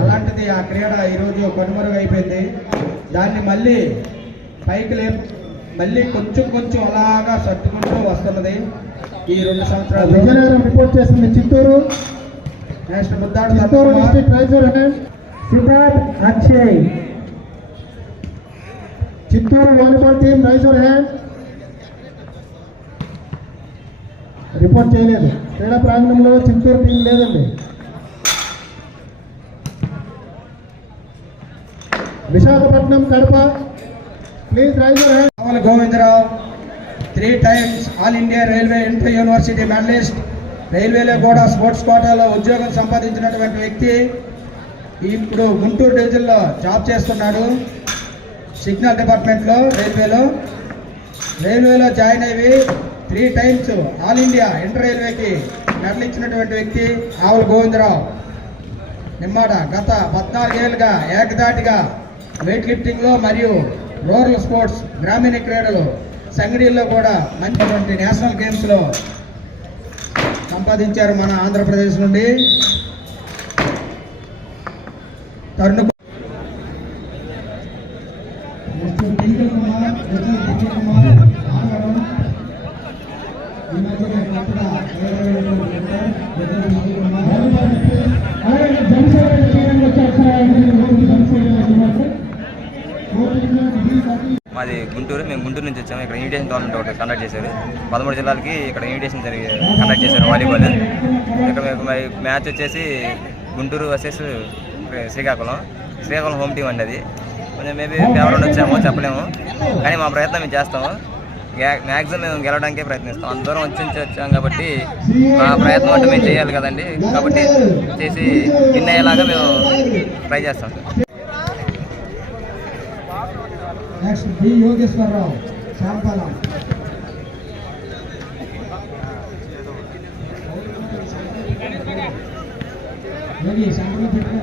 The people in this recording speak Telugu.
అలాంటిది ఆ క్రీడ ఈరోజు కనుమరుగైపోయింది. దాన్ని మళ్ళీ పైకి మళ్ళీ కొంచెం కొంచెం అలాగా సర్దుకుంటూ వస్తున్నది ఈ 2 సంవత్సరాలు. విజయనగరం రిపోర్ట్ చేసింది చిత్తూరు. నెక్స్ట్ ముద్దాడు Siddharth Akshay. Chittoor volleyball team raise your hand. Report చేయలేదు. క్రీడా ప్రాంగణంలో చిత్తూరు టీం లేదండి. Visakhapatnam Kadapa please raise your hand. Govindarao 3 times all India railway inter university medallist. రైల్వేలో కూడా స్పోర్ట్స్ కోటాలో ఉద్యోగం సంపాదించినటువంటి వ్యక్తి. ఇప్పుడు గుంటూరు డివిజన్లో జాబ్ చేస్తున్నాడు. సిగ్నల్ డిపార్ట్మెంట్లో రైల్వేలో జాయిన్ అయ్యి 3 times ఆల్ ఇండియా ఇంటర్ రైల్వేకి మెడల్ ఇచ్చినటువంటి వ్యక్తి ఆవుల గోవిందరావు నిమ్మాడ. గత 14 ఏళ్ళుగా ఏకదాటిగా వెయిట్ లిఫ్టింగ్లో మరియు రూరల్ స్పోర్ట్స్ గ్రామీణ క్రీడలు సంగడిల్లో కూడా మంచిటువంటి నేషనల్ గేమ్స్లో సంపాదించారు మన ఆంధ్రప్రదేశ్ నుండి. తరుణ్ మాది గుంటూరు. మేము గుంటూరు నుంచి వచ్చాము. ఇక్కడ ఇన్విటేషన్ టోర్నమెంట్ ఒకటి కండక్ట్ చేశారు. 13 జిల్లాలకి ఇక్కడ ఇన్విటేషన్ కండక్ట్ చేశారు వాలీబాల్. ఇక్కడ మ్యాచ్ వచ్చేసి Guntur versus Srikakulam home team అండి. అది కొంచెం మేబీ ఫేవరెట్ వచ్చాము చెప్పలేము, కానీ మా ప్రయత్నం మేము చేస్తాము. మ్యాక్సిమం మేము గెలవడానికే ప్రయత్నిస్తాం. అంత దూరం వచ్చాం కాబట్టి మా ప్రయత్నం అంటే మేము చేయాలి కదండి. కాబట్టి చేసి విన్ అయ్యేలాగా మేము ట్రై చేస్తాం. నెక్స్ట్ బి యోగేశ్వరరావు శాంపాలం. సంపూర్ణ పెట్టిన